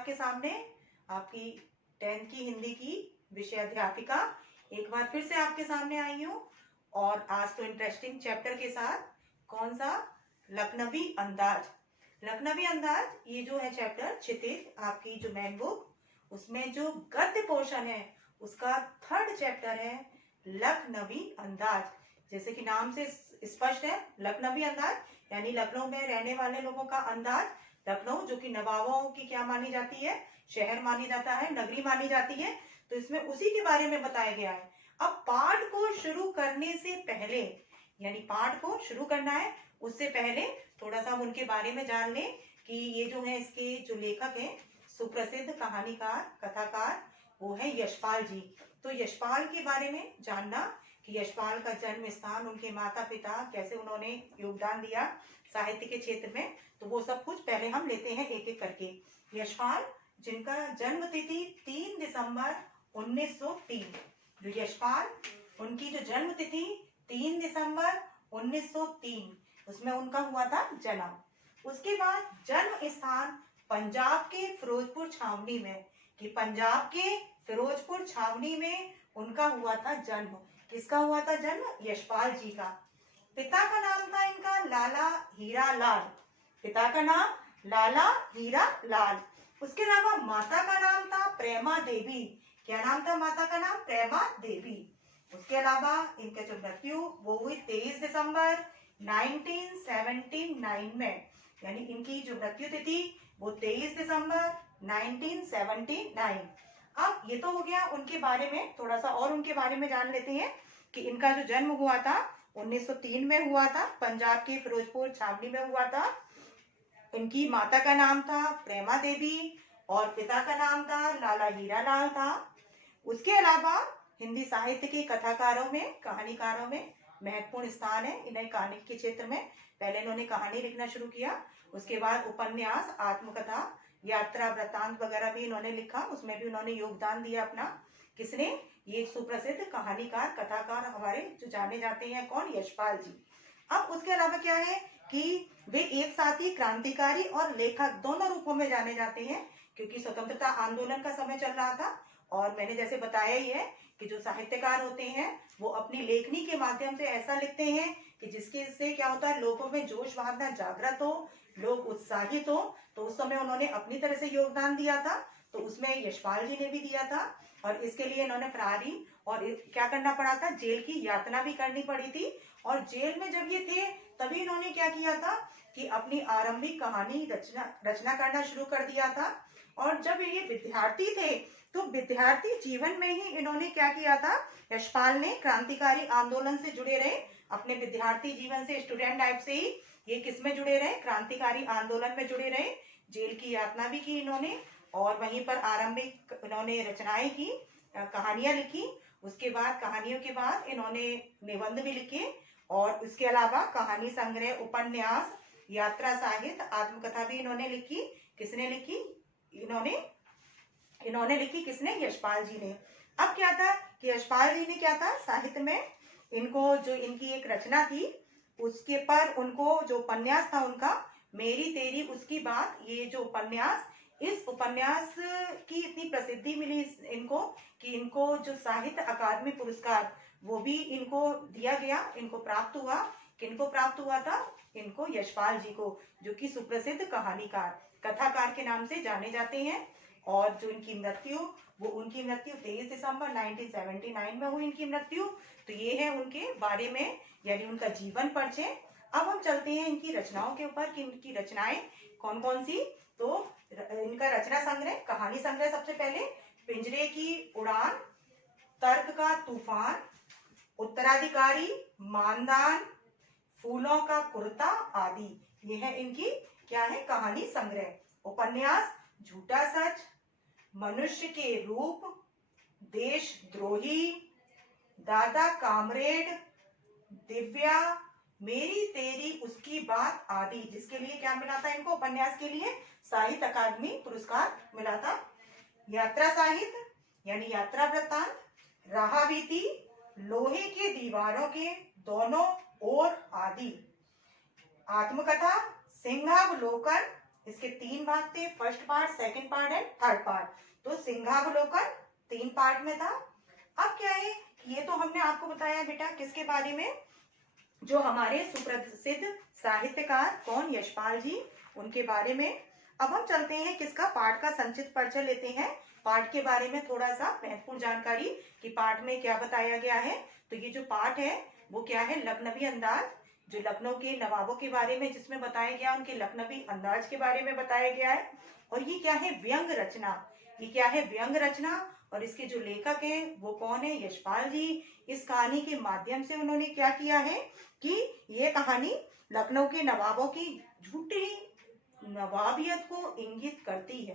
आपके सामने आपकी 10th की हिंदी की विषय अध्यापिका एक बार फिर से आपके सामने आई हूँ। और आज तो इंटरेस्टिंग चैप्टर के साथ, कौन सा? लखनवी अंदाज। लखनवी अंदाज ये जो है चैप्टर क्षितिज, आपकी जो मैन बुक, उसमें जो गद्य पोर्शन है उसका 3rd चैप्टर है लखनवी अंदाज। जैसे कि नाम से स्पष्ट है, लखनवी अंदाज यानी लखनऊ में रहने वाले लोगों का अंदाज। लखनऊ जो कि नवाबों की क्या मानी जाती है, शहर मानी जाता है, नगरी मानी जाती है, तो इसमें उसी के बारे में बताया गया है। अब पाठ को शुरू करने से पहले, यानी पाठ को शुरू करना है उससे पहले थोड़ा सा हम उनके बारे में जान लें कि ये जो है इसके जो लेखक हैं, सुप्रसिद्ध कहानीकार कथाकार, वो है यशपाल जी। तो यशपाल के बारे में जानना कि यशपाल का जन्म स्थान, उनके माता पिता, कैसे उन्होंने योगदान दिया साहित्य के क्षेत्र में, तो वो सब कुछ पहले हम लेते हैं एक एक करके। यशपाल जिनका जन्म तिथि 3 दिसंबर 1903, जो यशपाल, उनकी जो जन्म तिथि 3 दिसंबर 1903, उसमें उनका हुआ था जन्म। उसके बाद जन्म स्थान पंजाब के फिरोजपुर छावनी में, कि पंजाब के फिरोजपुर छावनी में उनका हुआ था जन्म। किसका हुआ था जन्म? यशपाल जी का। पिता का नाम था इनका लाला हीरा लाल। पिता का नाम लाला हीरा लाल। उसके अलावा माता का नाम था प्रेमा देवी। क्या नाम था माता का? नाम प्रेमा देवी। उसके अलावा इनका जो मृत्यु वो हुई 23 दिसंबर 1979 में, यानी इनकी जो मृत्यु तिथि वो 23 दिसंबर 1979। अब ये तो हो गया उनके बारे में, थोड़ा सा और उनके बारे में जान लेते हैं कि इनका जो जन्म हुआ था 1903 में हुआ था, पंजाब के फिरोजपुर छावनी में हुआ था। इनकी माता का नाम था प्रेमा देवी और पिता का नाम था लाला हीरा लाल था। उसके अलावा हिंदी साहित्य के कथाकारों में, कहानीकारों में महत्वपूर्ण स्थान है इन्हें कहानी के क्षेत्र में। पहले इन्होंने कहानी लिखना शुरू किया, उसके बाद उपन्यास, आत्मकथा, यात्रा वृत्तांत वगैरह भी इन्होंने लिखा, उसमें भी उन्होंने योगदान दिया अपना। किसने? ये सुप्रसिद्ध कहानीकार कथाकार हमारे जो जाने जाते हैं, कौन? यशपाल जी। अब उसके अलावा क्या है कि वे एक साथ ही क्रांतिकारी और लेखक दोनों रूपों में जाने जाते हैं, क्योंकि स्वतंत्रता आंदोलन का समय चल रहा था। और मैंने जैसे बताया ही है कि जो साहित्यकार होते हैं वो अपनी लेखनी के माध्यम से ऐसा लिखते हैं कि जिसके से क्या होता है, लोगों में जोश भावना जागृत हो, लोग उत्साहित हो। तो उस समय उन्होंने अपनी तरह से योगदान दिया था, तो उसमें यशपाल जी ने भी दिया था। और इसके लिए इन्होंने फरारी और क्या करना पड़ा था, जेल की यातना भी करनी पड़ी थी। और जेल में जब ये थे तभी इन्होंने क्या किया था कि अपनी आरंभिक कहानी रचना करना शुरू कर दिया था। और जब ये विद्यार्थी थे तो विद्यार्थी जीवन में ही इन्होंने क्या किया था, यशपाल ने क्रांतिकारी आंदोलन से जुड़े रहे। अपने विद्यार्थी जीवन से, स्टूडेंट लाइफ से ही ये किस में जुड़े रहे? क्रांतिकारी आंदोलन में जुड़े रहे। जेल की यातना भी की इन्होंने और वहीं पर आरंभिक इन्होंने रचनाएं की, कहानियां लिखी। उसके बाद कहानियों के बाद इन्होंने निबंध भी लिखे और उसके अलावा कहानी संग्रह, उपन्यास, यात्रा साहित्य, आत्मकथा भी इन्होंने लिखी। किसने लिखी? इन्होंने लिखी। किसने? यशपाल जी ने। अब क्या था कि यशपाल जी ने क्या था, साहित्य में इनको जो इनकी एक रचना थी उसके पर उनको जो उपन्यास था उनका मेरी तेरी उसकी बात, ये जो उपन्यास, इस उपन्यास की इतनी प्रसिद्धि मिली इनको कि इनको जो साहित्य अकादमी पुरस्कार वो भी इनको दिया गया, इनको प्राप्त हुआ। किनको प्राप्त हुआ था? इनको, यशपाल जी को, जो कि सुप्रसिद्ध कहानीकार कथाकार के नाम से जाने जाते हैं। और जो इनकी मृत्यु, वो उनकी मृत्यु 23 दिसंबर 1979 में हुई इनकी मृत्यु। तो ये है उनके बारे में, यानी उनका जीवन परिचय। अब हम चलते हैं इनकी रचनाओं के ऊपर कि इनकी रचनाएं कौन कौन सी। तो इनका रचना संग्रह, कहानी संग्रह, सबसे पहले पिंजरे की उड़ान, तर्क का तूफान, उत्तराधिकारी, मानदान, फूलों का कुर्ता आदि। ये है इनकी क्या है, कहानी संग्रह। उपन्यास झूठा सच, मनुष्य के रूप, देशद्रोही, दादा कामरेड, दिव्या, मेरी तेरी उसकी बात आदि, जिसके लिए क्या मिला था इनको? उपन्यास के लिए साहित्य अकादमी पुरस्कार मिला था। यात्रा साहित्य यानी यात्रा वृत्तांत, राह बीती, लोहे के दीवारों के दोनों ओर आदि। आत्मकथा सिंहावलोकन, इसके 3 भाग थे, first part, second part and third part. तो सिंहावलोकन 3 पार्ट में था। अब क्या है, ये तो हमने आपको बताया बेटा किसके बारे में, जो हमारे सुप्रसिद्ध साहित्यकार कौन, यशपाल जी, उनके बारे में। अब हम चलते हैं किसका, पाठ का संक्षिप्त परिचय लेते हैं, पाठ के बारे में थोड़ा सा महत्वपूर्ण जानकारी कि पाठ में क्या बताया गया है। तो ये जो पाठ है वो क्या है, लखनवी अंदाज, जो लखनऊ के नवाबों के बारे में जिसमें बताया गया, उनके लखनवी अंदाज के बारे में बताया गया है। और ये क्या है, व्यंग रचना, ये क्या है, व्यंग रचना। और इसके जो लेखक है वो कौन है, यशपाल जी। इस कहानी के माध्यम से उन्होंने क्या किया है कि ये कहानी लखनऊ के नवाबों की झूठी नवाबियत को इंगित करती है,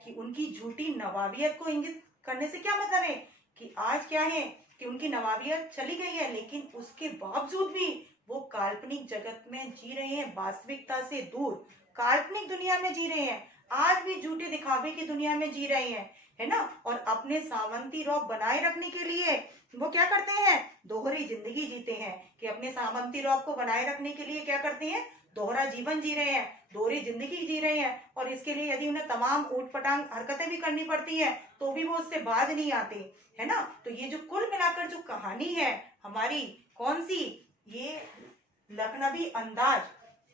कि उनकी झूठी नवाबियत को इंगित करने से क्या मतलब है कि आज क्या है कि उनकी नवाबियत चली गई है, लेकिन उसके बावजूद भी वो काल्पनिक जगत में जी रहे हैं, वास्तविकता से दूर काल्पनिक दुनिया में जी रहे हैं, आज भी झूठे दिखावे की दुनिया में जी रहे हैं, है ना। और अपने सामंती रौब बनाए रखने के लिए वो क्या करते हैं, दोहरी जिंदगी जीते हैं, कि अपने सामंती रौब को बनाए रखने के लिए क्या करते हैं, दोहरा जीवन जी रहे हैं, दोहरी जिंदगी जी रहे हैं। और इसके लिए यदि उन्हें तमाम ऊट पटांग हरकतें भी करनी पड़ती है तो भी वो उससे बाज नहीं आते, है ना। तो ये जो कुल मिलाकर जो कहानी है हमारी, कौन सी, ये लखनवी अंदाज,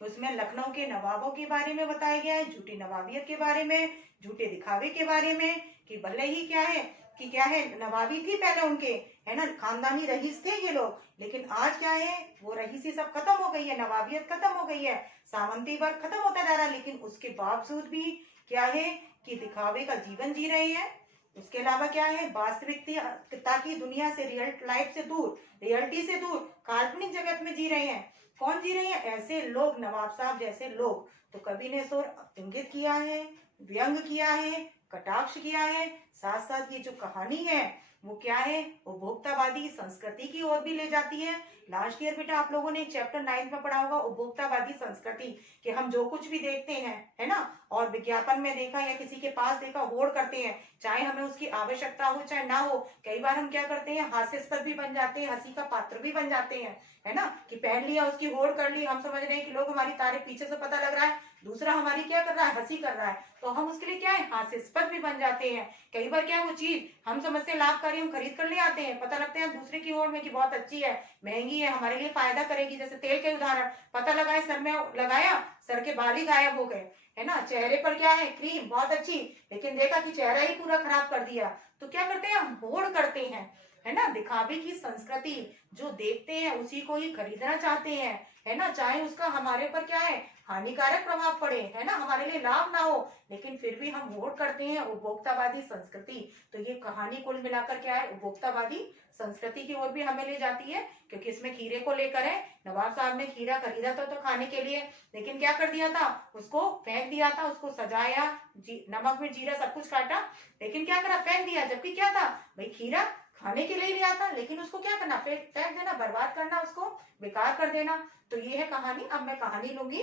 उसमें लखनऊ के नवाबों के बारे में बताया गया है, झूठी नवाबियत के बारे में, झूठे दिखावे के बारे में, कि भले ही क्या है कि क्या है, नवाबी थी पहले उनके, है ना, खानदानी रईस थे ये लोग, लेकिन आज क्या है, वो रईसी सब खत्म हो गई है, नवाबियत खत्म हो गई है, सामंती वर्ग खत्म होता जा रहा है, लेकिन उसके बावजूद भी क्या है कि दिखावे का जीवन जी रहे हैं। उसके अलावा क्या है, वास्तविकता की दुनिया से, रियल लाइफ से दूर, रियलिटी से दूर काल्पनिक जगत में जी रहे हैं। कौन जी रहे हैं, ऐसे लोग, नवाब साहब जैसे लोग। तो कवि ने सो इंगित किया है, व्यंग किया है, कटाक्ष किया है, साथ साथ ये जो कहानी है वो क्या है, उपभोक्तावादी संस्कृति की ओर भी ले जाती है। लास्ट ईयर बेटा आप लोगों ने चैप्टर 9 में पढ़ा होगा, उपभोक्तावादी संस्कृति, कि हम जो कुछ भी देखते हैं, है ना, और विज्ञापन में देखा या किसी के पास देखा होड़ करते हैं, चाहे हमें उसकी आवश्यकता हो चाहे ना हो, कई बार हम क्या करते हैं, हास्यास्पद भी बन जाते हैं, हंसी का पात्र भी बन जाते हैं, है ना, कि पहन लिया, उसकी होड़ कर ली, हम समझ रहे हैं कि लोग हमारी तारीफ, पीछे से पता लग रहा है दूसरा हमारी क्या कर रहा है, हंसी कर रहा है, तो हम उसके लिए क्या है, हास्यास्पद भी बन जाते हैं। कई बार क्या वो चीज हम समझते हैं लाभकारी, हम खरीद कर ले आते हैं, पता लगता है दूसरे की होड़ में कि बहुत अच्छी है, महंगी है, हमारे लिए फायदा करेगी। जैसे तेल के उदाहरण, पता लगाए सर में लगाया, सर के बाल ही गायब हो गए, है ना। चेहरे पर क्या है, क्रीम बहुत अच्छी, लेकिन देखा कि चेहरा ही पूरा खराब कर दिया। तो क्या करते हैं, हम होड़ करते हैं, है ना, दिखावे की संस्कृति, जो देखते हैं उसी को ही खरीदना चाहते हैं, है ना, चाहे उसका हमारे ऊपर क्या है, हानिकारक प्रभाव पड़े, है ना, हमारे लिए लाभ ना हो, लेकिन फिर भी हम वोट करते हैं, उपभोक्तावादी संस्कृति। तो ये कहानी कुल मिलाकर क्या है, उपभोक्तावादी संस्कृति की ओर भी हमें ले जाती है, क्योंकि इसमें खीरे को लेकर है। नवाब साहब ने खीरा खरीदा था तो खाने के लिए, लेकिन क्या कर दिया था, उसको फेंक दिया था, उसको सजाया, नमक में जीरा सब कुछ काटा, लेकिन क्या करा, फेंक दिया, जबकि क्या था भाई, खीरा खाने के लिए लिया था, लेकिन उसको क्या करना, फेंक देना, बर्बाद करना, उसको बेकार कर देना। तो ये है कहानी। अब मैं कहानी लूंगी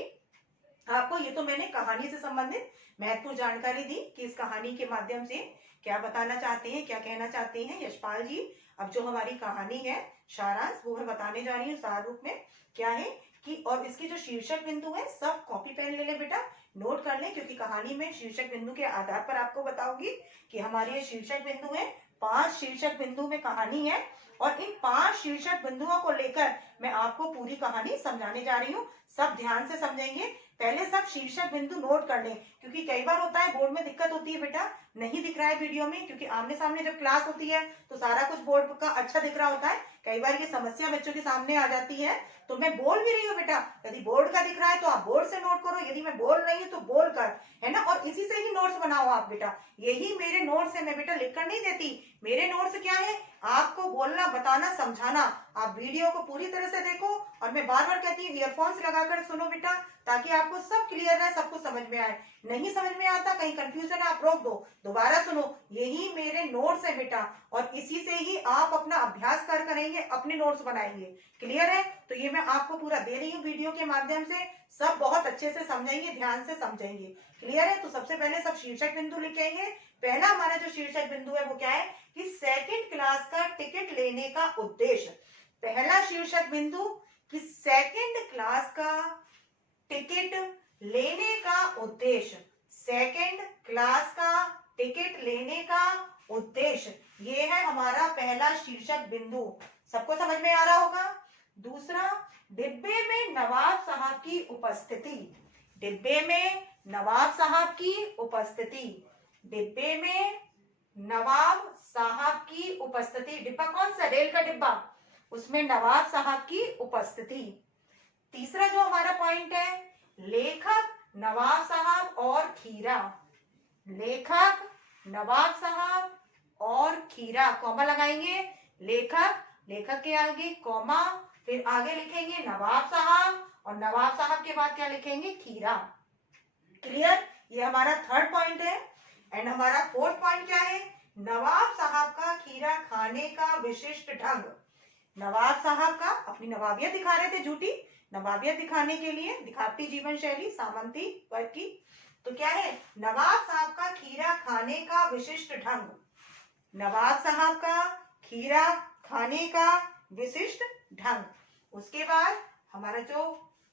आपको, ये तो मैंने कहानी से संबंधित महत्वपूर्ण जानकारी दी कि इस कहानी के माध्यम से क्या बताना चाहते हैं, क्या कहना चाहते हैं यशपाल जी। अब जो हमारी कहानी है सारांश, वो मैं बताने जा रही हूँ सार रूप में। क्या है कि, और इसके जो शीर्षक बिंदु है सब कॉपी पेन ले ले बेटा, नोट कर ले, क्योंकि कहानी में शीर्षक बिंदु के आधार पर आपको बताऊंगी कि हमारे ये शीर्षक बिंदु है। 5 शीर्षक बिंदु में कहानी है, और इन 5 शीर्षक बिंदुओं को लेकर मैं आपको पूरी कहानी समझाने जा रही हूँ। सब ध्यान से समझेंगे। पहले सब शीर्षक बिंदु नोट कर लें, क्योंकि कई बार होता है बोर्ड में दिक्कत होती है बेटा, नहीं दिख रहा है वीडियो में, क्योंकि आमने सामने जब क्लास होती है तो सारा कुछ बोर्ड का अच्छा दिख रहा होता है। कई बार ये समस्या बच्चों के सामने आ जाती है, तो मैं बोल भी रही हूँ बेटा, यदि बोर्ड का दिख रहा है तो आप बोर्ड से नोट करो, यदि मैं बोल रही हूँ तो बोल कर, है ना, और इसी से ही नोट्स बनाओ आप बेटा। यही मेरे नोट्स है, मैं बेटा लिख कर नहीं देती। मेरे नोट्स क्या है, आपको बोलना, बताना, समझाना। आप वीडियो को पूरी तरह से देखो, और मैं बार बार कहती हूँ ईयरफोन्स लगाकर सुनो बेटा, ताकि आपको सब क्लियर रहे, सब कुछ समझ में आए। नहीं समझ में आता, कहीं कंफ्यूजन है, आप रोक दो, दोबारा सुनो। यही मेरे नोट्स है बेटा, और इसी से ही आप अपना अभ्यास करेंगे, अपने नोट्स बनाएंगे। क्लियर है? तो ये मैं आपको पूरा दे रही हूँ वीडियो के माध्यम से, सब बहुत अच्छे से समझेंगे, ध्यान से समझेंगे। क्लियर है? तो सबसे पहले सब शीर्षक बिंदु लिखेंगे। पहला हमारा जो शीर्षक बिंदु है वो क्या है कि सेकंड क्लास का टिकट लेने का उद्देश्य। पहला शीर्षक बिंदु कि सेकंड क्लास का टिकट लेने का उद्देश्य, सेकंड क्लास का टिकट लेने का उद्देश्य, ये है हमारा पहला शीर्षक बिंदु। सबको समझ में आ रहा होगा। दूसरा, डिब्बे में नवाब साहब की उपस्थिति, डिब्बे में नवाब साहब की उपस्थिति, डिब्बे में नवाब साहब की उपस्थिति। डिब्बा कौन सा? रेल का डिब्बा, उसमें नवाब साहब की उपस्थिति। तीसरा जो हमारा पॉइंट है, लेखक नवाब साहब और खीरा, लेखक नवाब साहब और खीरा, कॉमा लगाएंगे। लेखक, लेखक के आगे कॉमा, फिर आगे लिखेंगे नवाब साहब और नवाब साहब के बाद क्या लिखेंगे? खीरा। क्लियर? ये हमारा थर्ड पॉइंट है। एंड हमारा फोर्थ पॉइंट क्या है? नवाब साहब का खीरा खाने का विशिष्ट ढंग। नवाब साहब का अपनी नवाबियत दिखा रहे थे, झूठी नवाबियत दिखाने के लिए, दिखावटी जीवन शैली सामंती वर्ग की। तो क्या है? नवाब साहब का खीरा खाने का विशिष्ट ढंग, नवाब साहब का खीरा खाने का विशिष्ट ढंग। उसके बाद हमारा जो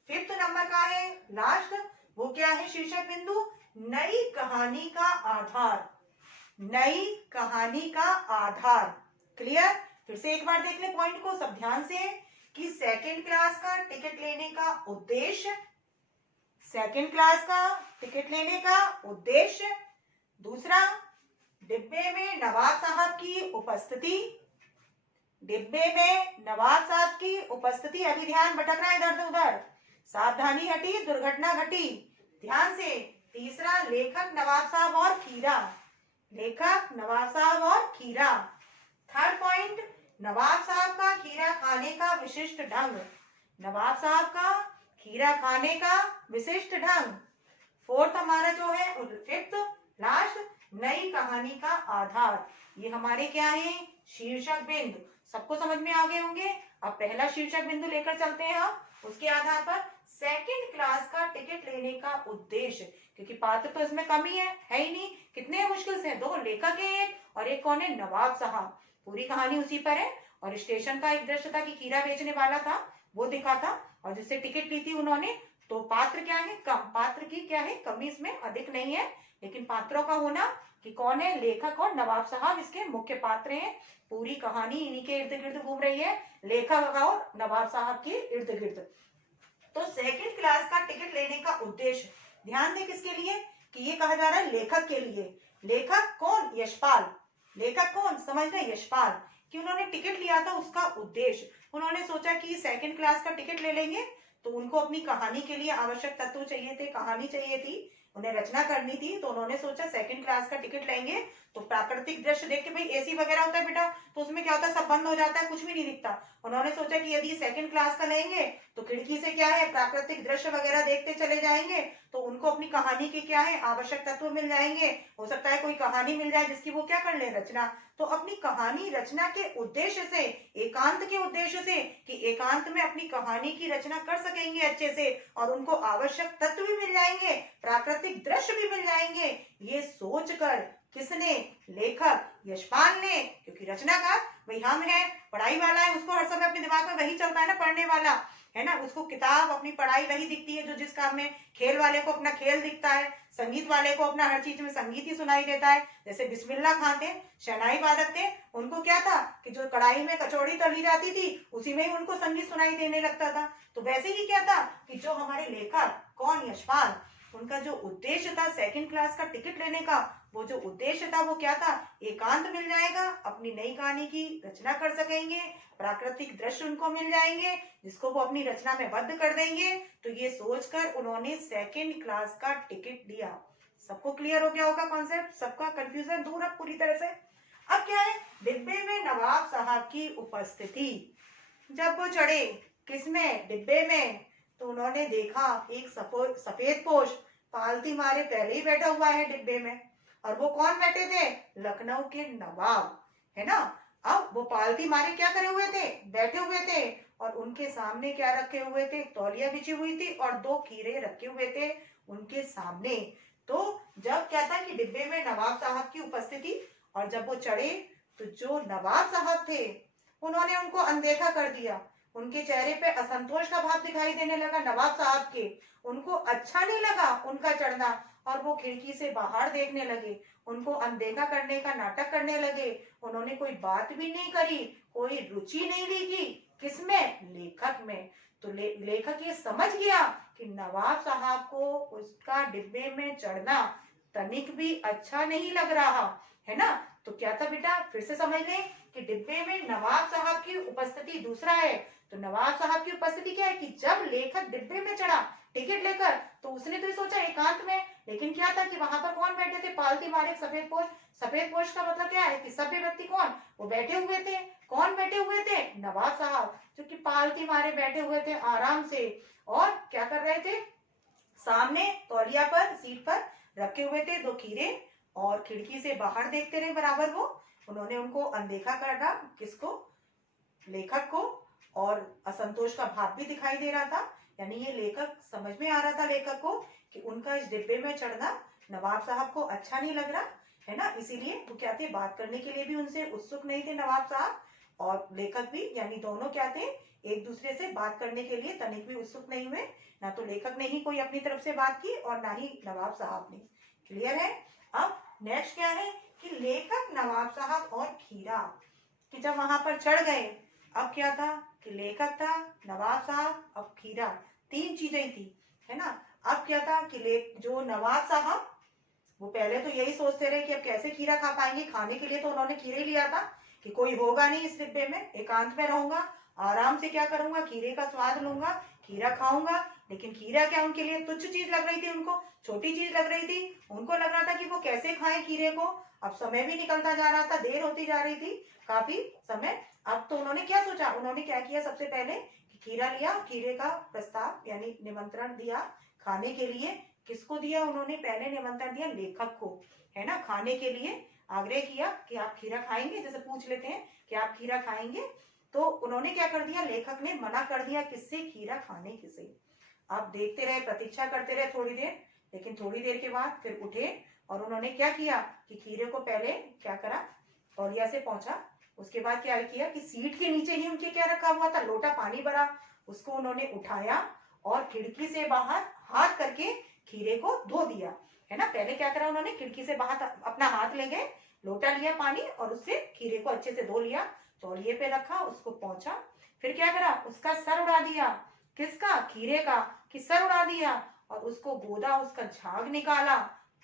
फिफ्थ नंबर का है, लास्ट, वो क्या है शीर्षक बिंदु? नई कहानी का आधार, नई कहानी का आधार। क्लियर? फिर से एक बार देख ले पॉइंट को सब ध्यान से, कि सेकंड क्लास का टिकट लेने का उद्देश्य, सेकंड क्लास का टिकट लेने का उद्देश्य। दूसरा, डिब्बे में नवाब साहब की उपस्थिति, डिब्बे में नवाब साहब की उपस्थिति। अभी ध्यान भटक रहा है इधर उधर, सावधानी हटी दुर्घटना घटी, ध्यान से। तीसरा, लेखक नवाब साहब और खीरा, लेखक नवाब साहब और खीरा। थर्ड पॉइंट, नवाब साहब का खीरा खाने का विशिष्ट ढंग, नवाब साहब का खीरा खाने का विशिष्ट ढंग। फोर्थ हमारा जो है, फिफ्थ लास्ट, नई कहानी का आधार। ये हमारे क्या है? शीर्षक बिंदु। सबको समझ में आ गए होंगे। अब पहला शीर्षक बिंदु लेकर चलते हैं हम, उसके आधार पर सेकंड क्लास का टिकट लेने का उद्देश्य, क्योंकि पात्र तो इसमें कम ही है ही नहीं, कितने मुश्किल से, दो लेखक है एक, और एक कौन है? नवाब साहब। पूरी कहानी उसी पर है। और स्टेशन का एक दृश्य था कि खीरा बेचने वाला था, वो दिखा था, और जिससे टिकट ली थी उन्होंने। तो पात्र क्या है? कम, पात्र की क्या है? कमी इसमें अधिक नहीं है, लेकिन पात्रों का होना कि कौन है? लेखक और नवाब साहब इसके मुख्य पात्र हैं। पूरी कहानी इन्हीं के इर्द गिर्द घूम रही है, लेखक और नवाब साहब के इर्द गिर्द। तो सेकंड क्लास का टिकट लेने का उद्देश्य, ध्यान दें किसके लिए? कि ये कहा जा रहा है लेखक के लिए। लेखक कौन? यशपाल। लेखक कौन? समझ रहे? यशपाल। कि उन्होंने टिकट लिया था, उसका उद्देश्य, उन्होंने सोचा कि सेकंड क्लास का टिकट ले लेंगे तो उनको अपनी कहानी के लिए आवश्यक तत्व चाहिए थे, कहानी चाहिए थी, उन्हें रचना करनी थी। तो उन्होंने सोचा सेकंड क्लास का टिकट लेंगे तो प्राकृतिक दृश्य देख के, भाई एसी वगैरह होता है बेटा, तो उसमें क्या होता है? सब बंद हो जाता है, कुछ भी नहीं दिखता। उन्होंने सोचा कि यदि सेकंड क्लास का लेंगे तो खिड़की से क्या है? प्राकृतिक दृश्य वगैरह देखते चले जाएंगे, तो उनको अपनी कहानी के क्या है? आवश्यक तत्व मिल जाएंगे। हो सकता है कोई कहानी मिल जाए जिसकी वो क्या कर ले? रचना। तो अपनी कहानी रचना के उद्देश्य से, एकांत के उद्देश्य से, कि एकांत में अपनी कहानी की रचना कर सकेंगे अच्छे से, और उनको आवश्यक तत्व भी मिल जाएंगे, प्राकृतिक दृश्य भी मिल जाएंगे, ये सोचकर किसने? लेखक यशपाल ने। क्योंकि रचनाकार भाई हम है, पढ़ाई वाला है, उसको हर समय अपने दिमाग में वही चलता है ना, पढ़ने वाला है ना, उसको किताब अपनी पढ़ाई वही दिखती है जो जिस काम में। खेल वाले को अपना खेल दिखता है, संगीत वाले को अपना हर चीज में संगीत ही सुनाई देता है। जैसे बिस्मिल्लाह खां थे, शहनाई वादक थे, उनको क्या था कि जो कढ़ाई में कचौड़ी तली जाती थी उसी में ही उनको संगीत सुनाई देने लगता था। तो वैसे ही क्या था कि जो हमारे लेखक कौन? यशपाल, उनका जो उद्देश्य था सेकंड क्लास का टिकट लेने का, वो जो उद्देश्य था वो क्या था? एकांत मिल जाएगा, अपनी नई कहानी की रचना कर सकेंगे, प्राकृतिक दृश्य उनको मिल जाएंगे जिसको वो अपनी रचना में बद्ध कर देंगे। तो ये सोचकर उन्होंने सेकंड क्लास का टिकट लिया। सबको क्लियर हो गया होगा कॉन्सेप्ट? सबका कंफ्यूजन दूर अब पूरी तरह से। अब क्या है? डिब्बे में नवाब साहब की उपस्थिति। जब वो चढ़े किसमें? डिब्बे में, तो उन्होंने देखा एक सफेद पोश पालती मारे पहले ही बैठा हुआ है डिब्बे में। और वो कौन बैठे थे? लखनऊ के नवाब, है ना। अब वो पालती मारे क्या करे हुए थे? बैठे हुए थे। और उनके सामने क्या रखे हुए थे? तौलिया बिछी हुई थी और 2 खीरे रखे हुए थे उनके सामने। तो जब क्या था कि डिब्बे में नवाब साहब की उपस्थिति, और जब वो चढ़े तो जो नवाब साहब थे उन्होंने उनको अनदेखा कर दिया। उनके चेहरे पे असंतोष का भाव दिखाई देने लगा नवाब साहब के। उनको अच्छा नहीं लगा उनका चढ़ना, और वो खिड़की से बाहर देखने लगे, उनको अनदेखा करने का नाटक करने लगे। उन्होंने कोई बात भी नहीं करी, कोई रुचि नहीं ली की किसमें, लेखक में। तो लेखक ये समझ गया कि नवाब साहब को उसका डिब्बे में चढ़ना तनिक भी अच्छा नहीं लग रहा है ना। तो क्या था बेटा, फिर से समझ लें कि डिब्बे में नवाब साहब की उपस्थिति दूसरा है। तो नवाब साहब की उपस्थिति क्या है कि जब लेखक डिब्बे में चढ़ा टिकट लेकर, तो उसने तो ये सोचा एकांत में, लेकिन क्या था कि वहां पर कौन बैठे थे, पालती मारे सफेद पोश। सफेद पोश का मतलब क्या है कि सभ्य व्यक्ति कौन, वो बैठे हुए थे। कौन बैठे हुए थे, नवाब साहब, जो कि पालती मारे बैठे हुए थे आराम से। और क्या कर रहे थे, सामने तौलिया पर सीट पर रखे हुए थे 2 खीरे, और खिड़की से बाहर देखते रहे बराबर वो। उन्होंने उनको अनदेखा करा, किसको, लेखक को, और असंतोष का भाव भी दिखाई दे रहा था। यानी ये लेखक समझ में आ रहा था लेखक को कि उनका इस डिब्बे में चढ़ना नवाब साहब को अच्छा नहीं लग रहा है ना। इसीलिए वो क्या थे, बात करने के लिए भी उनसे उत्सुक नहीं थे नवाब साहब, और लेखक भी, यानी दोनों क्या थे, एक दूसरे से बात करने के लिए तनिक भी उत्सुक नहीं हुए। ना तो लेखक ने ही कोई अपनी तरफ से बात की और ना ही नवाब साहब ने। क्लियर है। अब नेक्स्ट क्या है कि लेखक, नवाब साहब और खीरा, कि जब वहां पर चढ़ गए, अब क्या था कि लेखक था, नवाब साहब, अब खीरा, 3 चीजें थी, है ना। अब क्या था कि जो नवाब साहब, वो पहले तो यही सोचते रहे कि अब कैसे खीरा खा पाएंगे। खाने के लिए तो उन्होंने खीरे ही लिया था कि कोई होगा नहीं इस डिब्बे में, एकांत में रहूंगा, आराम से क्या करूंगा, खीरे का स्वाद लूंगा, खीरा खाऊंगा। लेकिन खीरा क्या उनके लिए तुच्छ चीज लग रही थी, उनको छोटी चीज लग रही थी। उनको लग रहा था कि वो कैसे खाएं खीरे को। अब समय भी निकलता जा रहा था, देर होती जा रही थी काफी समय। अब तो उन्होंने क्या सोचा, उन्होंने क्या किया, सबसे पहले कि खीरा लिया, खीरे का प्रस्ताव यानी निमंत्रण दिया खाने के लिए। किसको दिया उन्होंने, पहले निमंत्रण दिया लेखक को, है ना, खाने के लिए आग्रह किया कि आप खीरा खाएंगे, जैसे पूछ लेते हैं कि आप खीरा खाएंगे। तो उन्होंने क्या कर दिया, लेखक ने मना कर दिया, किससे, खीरा खाने किसे। आप देखते रहे, प्रतीक्षा करते रहे थोड़ी देर, लेकिन थोड़ी देर के बाद फिर उठे, और उन्होंने क्या किया कि खीरे को पहले क्या करा, तौलिया से पहुंचा। उसके बाद क्या किया कि सीट के नीचे ही उनके क्या रखा हुआ था, लोटा पानी भरा, उसको उन्होंने उठाया और खिड़की से बाहर हाथ करके खीरे को धो दिया, है ना। पहले क्या करा उन्होंने, खिड़की से बाहर अपना हाथ ले गए, लोटा लिया पानी और उससे खीरे को अच्छे से धो लिया, तौलिए पे रखा, उसको पोंछा। फिर क्या करा, उसका सर उड़ा दिया, किसका, खीरे का, कि सर उड़ा दिया, और उसको गोदा, उसका झाग निकाला।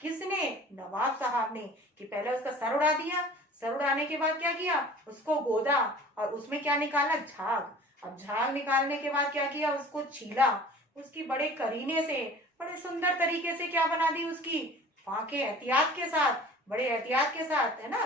किसने, नवाब साहब ने, कि पहले उसका सर उड़ा दिया, सर उड़ाने के बाद क्या किया, उसको गोदा, और उसमें क्या निकाला, झाग। अब झाग निकालने के बाद क्या किया, उसको छीला, उसकी बड़े करीने से, बड़े सुंदर तरीके से क्या बना दी, उसकी फाके, एहतियात के साथ, बड़े एहतियात के साथ, है ना,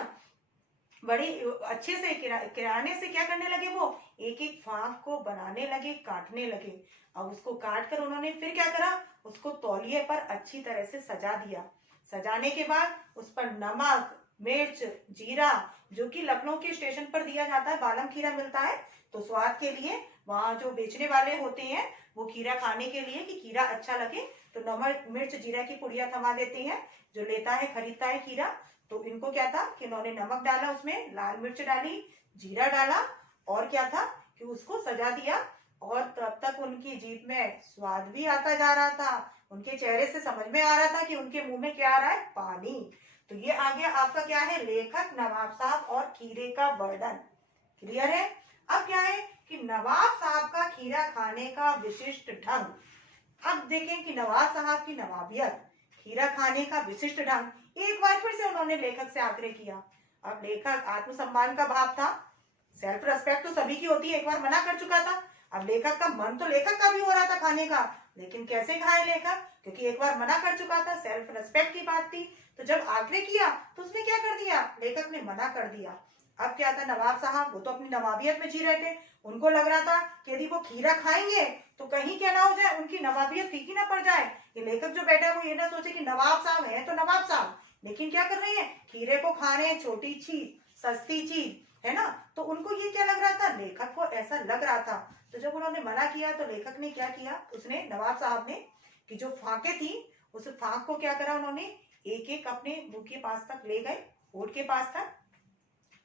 बड़ी अच्छे से किराने से क्या करने लगे, वो एक एक फाक को बनाने लगे, काटने लगे। अब उसको काट कर उन्होंने फिर क्या करा, उसको तौलिए पर अच्छी तरह से सजा दिया। सजाने के बाद उस पर नमक, मिर्च, जीरा, जो कि लखनऊ के स्टेशन पर दिया जाता है, बालम खीरा मिलता है, तो स्वाद के लिए वहां जो बेचने वाले होते हैं वो खीरा खाने के लिए कि खीरा अच्छा लगे, तो नमक, मिर्च, जीरा की पुड़िया थमा देते हैं जो लेता है, खरीदता है खीरा। तो इनको क्या था कि इन्होंने नमक डाला, उसमें लाल मिर्च डाली, जीरा डाला, और क्या था कि उसको सजा दिया। और तब तक उनकी जीभ में स्वाद भी आता जा रहा था, उनके चेहरे से समझ में आ रहा था कि उनके मुंह में क्या आ रहा है, पानी। तो ये आ गया आपका क्या है, लेखक, नवाब साहब और खीरे का वर्णन। क्लियर है। अब क्या है कि नवाब साहब का खीरा खाने का विशिष्ट ढंग। अब देखें कि नवाब साहब की नवाबियत, खीरा खाने का विशिष्ट ढंग, एक बार फिर से उन्होंने लेखक से आग्रह किया। अब लेखक, आत्मसम्मान का भाव था, सेल्फ रेस्पेक्ट तो सभी की होती है, एक बार मना कर चुका था। अब लेखक का मन तो लेखक का भी हो रहा था खाने का, लेकिन कैसे खाए लेखक, क्योंकि एक बार मना कर चुका था, सेल्फ रेस्पेक्ट की बात थी। तो जब आग्रह किया तो उसने क्या कर दिया, लेखक ने मना कर दिया। अब क्या था, नवाब साहब वो तो अपनी नवाबियत में जी रहे थे, उनको लग रहा था कि यदि वो खीरा खाएंगे तो कहीं क्या ना हो जाए, उनकी नवाबियत फीकी ना पड़ जाए, ये लेखक जो बैठा है वो ये ना सोचे कि नवाब साहब है तो नवाब साहब, लेकिन क्या कर रहे हैं, खीरे को खा रहे हैं, छोटी चीज, सस्ती चीज, है ना। तो उनको ये क्या लग रहा था, लेखक को ऐसा लग रहा था। तो जब उन्होंने मना किया तो लेखक ने क्या किया, उसने, नवाब साहब ने, कि जो फाके थी उस फाक को क्या करा, उन्होंने एक एक अपने मुंह के पास तक ले गए, होठ के पास तक,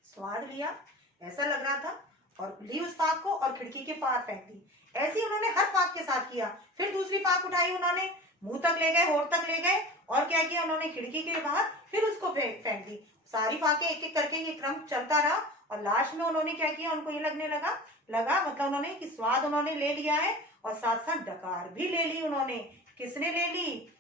स्वाद लिया, ऐसा लग रहा था। और ली उस फाक को और खिड़की के पार फेंक दी। ऐसे ही उन्होंने हर फाक के साथ किया। फिर दूसरी फाक उठाई उन्होंने, मुंह तक ले गए, होठ तक ले गए और क्या किया उन्होंने, खिड़की के बाहर फिर उसको फेंक दी। सारी फाकें एक एक करके ये क्रम चलता रहा और लास्ट में उन्होंने क्या किया, उनको ये लगने लगा मतलब उन्होंने कि स्वाद उन्होंने ले लिया है और साथ साथ डकार भी ले ली उन्होंने। किसने ले ली?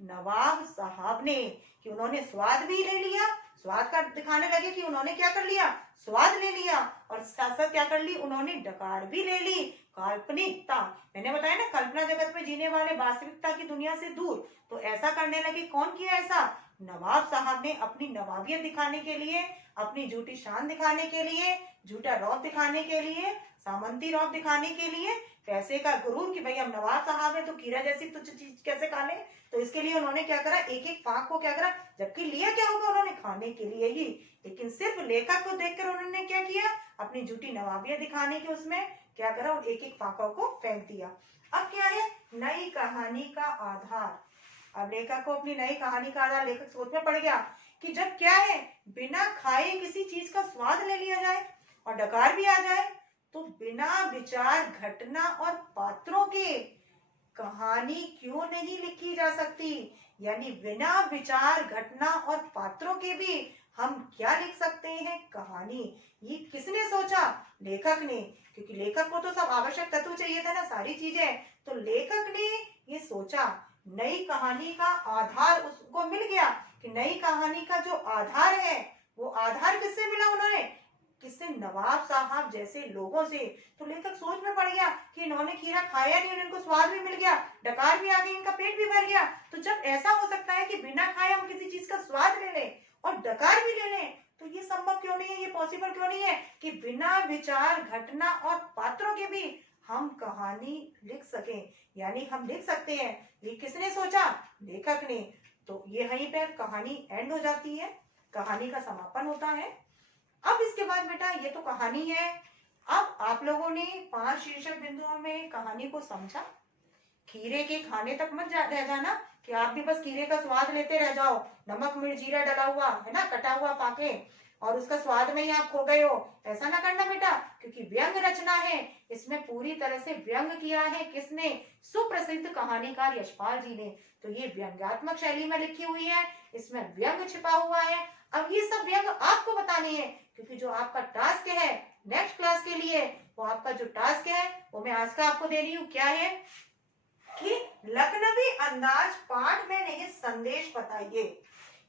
नवाब साहब ने, कि उन्होंने स्वाद भी ले लिया, स्वाद का दिखाने लगे कि उन्होंने क्या कर लिया, स्वाद ले लिया और साथ साथ क्या कर ली उन्होंने, डकार भी ले ली। काल्पनिकता, मैंने बताया ना कल्पना जगत में जीने वाले वास्तविकता की दुनिया से दूर, तो ऐसा करने लगे। कौन किया ऐसा? नवाब साहब ने अपनी नवाबियत दिखाने के लिए, अपनी झूठी शान दिखाने के लिए, झूठा रौब दिखाने के लिए, सामंती रौब दिखाने के लिए, पैसे का गुरूर कि भाई हम नवाब साहब है तो कीड़ा जैसी तुच्छ चीज कैसे खा ले, तो इसके लिए उन्होंने क्या करा, एक एक फाक को क्या करा, जबकि लिया क्या होगा उन्होंने, खाने के लिए ही, लेकिन सिर्फ लेखक को देखकर उन्होंने क्या किया, अपनी झूठी नवाबियत दिखाने के उसमें क्या करा, और एक एक फाकों को फेंक दिया। अब क्या है, नई कहानी का आधार। अब लेखक को अपनी नई कहानी का आधार, लेखक सोच में पड़ गया कि जब क्या है, बिना खाए किसी चीज का स्वाद ले लिया जाए और डकार भी आ जाए, तो बिना विचार घटना और पात्रों के कहानी क्यों नहीं लिखी जा सकती। यानी बिना विचार घटना और पात्रों के भी हम क्या लिख सकते हैं, कहानी। ये किसने सोचा? लेखक ने, क्योंकि लेखक को तो सब आवश्यक तत्व चाहिए था ना, सारी चीजें, तो लेखक ने ये सोचा। नई कहानी का आधार उसको मिल गया कि नई कहानी का जो आधार है, वो आधार किससे मिला उन्होंने, किससे, नवाब साहब जैसे लोगों से। तो लेखक सोच में पड़ गया कि इन्होंने खीरा खाया नहीं, इनको स्वाद भी मिल गया, डकार भी आ गई, इनका पेट भी भर गया, तो जब ऐसा हो सकता है कि बिना खाए हम किसी चीज का स्वाद ले लें और डकार भी ले लें, तो ये संभव क्यों नहीं है, ये पॉसिबल क्यों नहीं है कि बिना विचार घटना और पात्रों के भी हम कहानी लिख सकें। यानी हम लिख सकते हैं। ये किसने सोचा? लेखक ने। तो ये वहीं पर कहानी एंड हो जाती है, कहानी का समापन होता है। अब इसके बाद बेटा ये तो कहानी है। अब आप लोगों ने 5 शीर्षक बिंदुओं में कहानी को समझा। खीरे के खाने तक मत रह जाना कि आप भी बस खीरे का स्वाद लेते रह जाओ, नमक मिर्च जीरा डला हुआ है ना, कटा हुआ फाके, और उसका स्वाद में ही आप खो गए हो। ऐसा ना करना बेटा, क्योंकि व्यंग रचना है, इसमें पूरी तरह से व्यंग किया है किसने, सुप्रसिद्ध कहानीकार यशपाल जी ने। तो ये व्यंग्यात्मक शैली में लिखी हुई है, इसमें व्यंग छिपा हुआ है। अब ये सब व्यंग आपको बताने हैं, क्योंकि जो आपका टास्क है नेक्स्ट क्लास के लिए, वो आपका जो टास्क है वो मैं आज का आपको दे रही हूँ। क्या है कि लखनवी अंदाज पाठ में नहीं संदेश बताइए,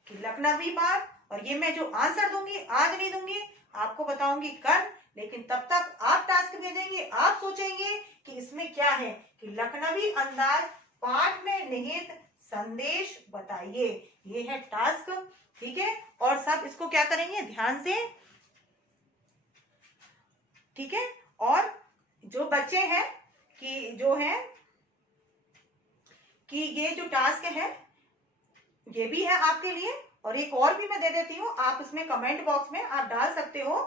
कि लखनवी पाठ, और ये मैं जो आंसर दूंगी आज नहीं दूंगी, आपको बताऊंगी कल, लेकिन तब तक आप टास्क भेजेंगे, आप सोचेंगे कि इसमें क्या है, कि लखनवी अंदाज पाठ में निहित संदेश बताइए। ये है टास्क, ठीक है। और सब इसको क्या करेंगे ध्यान से, ठीक है। और जो बच्चे हैं कि जो है कि ये जो टास्क है ये भी है आपके लिए, और एक और भी मैं दे देती हूँ, आप इसमें कमेंट बॉक्स में आप डाल सकते हो।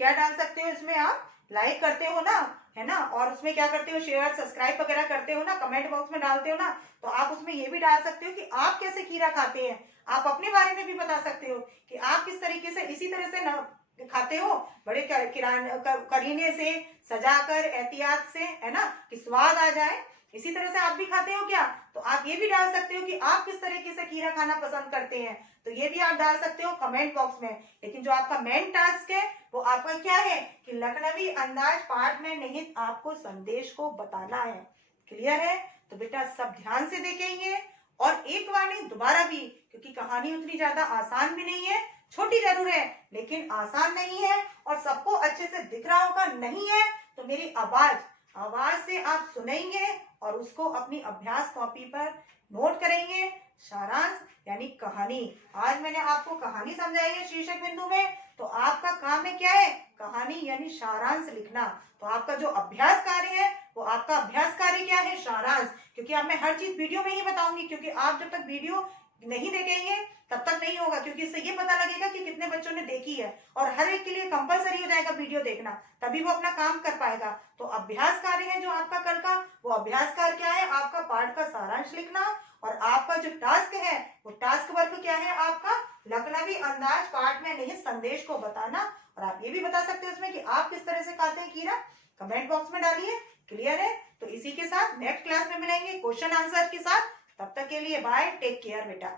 क्या डाल सकते हो इसमें, आप लाइक करते हो ना, है ना, और उसमें क्या करते हो, शेयर सब्सक्राइब वगैरह करते हो ना, कमेंट बॉक्स में डालते हो ना, तो आप उसमें ये भी डाल सकते हो कि आप कैसे खीरा खाते हैं। आप अपने बारे में भी बता सकते हो कि आप किस तरीके से, इसी तरह से न खाते हो, बड़े करीने से, सजाकर, एहतियात से, है ना, कि स्वाद आ जाए, इसी तरह से आप भी खाते हो क्या। तो आप ये भी डाल सकते हो कि आप किस तरीके से खीरा खाना पसंद करते हैं, तो ये भी आप डाल सकते हो कमेंट बॉक्स में। लेकिन जो आपका मेन टास्क है वो आपका क्या है कि लखनवी अंदाज पाठ में निहित आपको संदेश को बताना है। क्लियर है? तो बेटा सब ध्यान से देखेंगे, और एक बार नहीं दोबारा भी, क्योंकि कहानी उतनी ज्यादा आसान भी नहीं है, छोटी जरूर है लेकिन आसान नहीं है, और सबको अच्छे से दिख रहा होगा नहीं है, तो मेरी आवाज से आप सुनेंगे और उसको अपनी अभ्यास कॉपी पर नोट करेंगे। सारांश यानी कहानी, आज मैंने आपको कहानी समझाई है शीर्षक बिंदु में, तो आपका काम है क्या है, कहानी यानी सारांश लिखना। तो आपका जो अभ्यास कार्य है वो आपका अभ्यास कार्य क्या है, सारांश। क्योंकि अब मैं हर चीज वीडियो में ही बताऊंगी, क्योंकि आप जब तक वीडियो नहीं देखेंगे तब तक नहीं होगा, क्योंकि इससे ये पता लगेगा कि कितने बच्चों ने देखी है, और हर एक के लिए कंपलसरी हो जाएगा वीडियो देखना, तभी वो अपना काम कर पाएगा। तो अभ्यास कार्य है जो आपका कल का, वो अभ्यास कार्य क्या है, आपका पाठ का सारांश लिखना, और आपका जो टास्क है वो टास्क वर्क क्या है आपका, लखनवी अंदाज पाठ में निहित संदेश को बताना, और आप ये भी बता सकते हो इसमें कि आप किस तरह से खाते हैं खीरा, कमेंट बॉक्स में डालिए। क्लियर है? तो इसी के साथ नेक्स्ट क्लास में मिलेंगे क्वेश्चन आंसर के साथ। तब तक के लिए बाय, टेक केयर बेटा।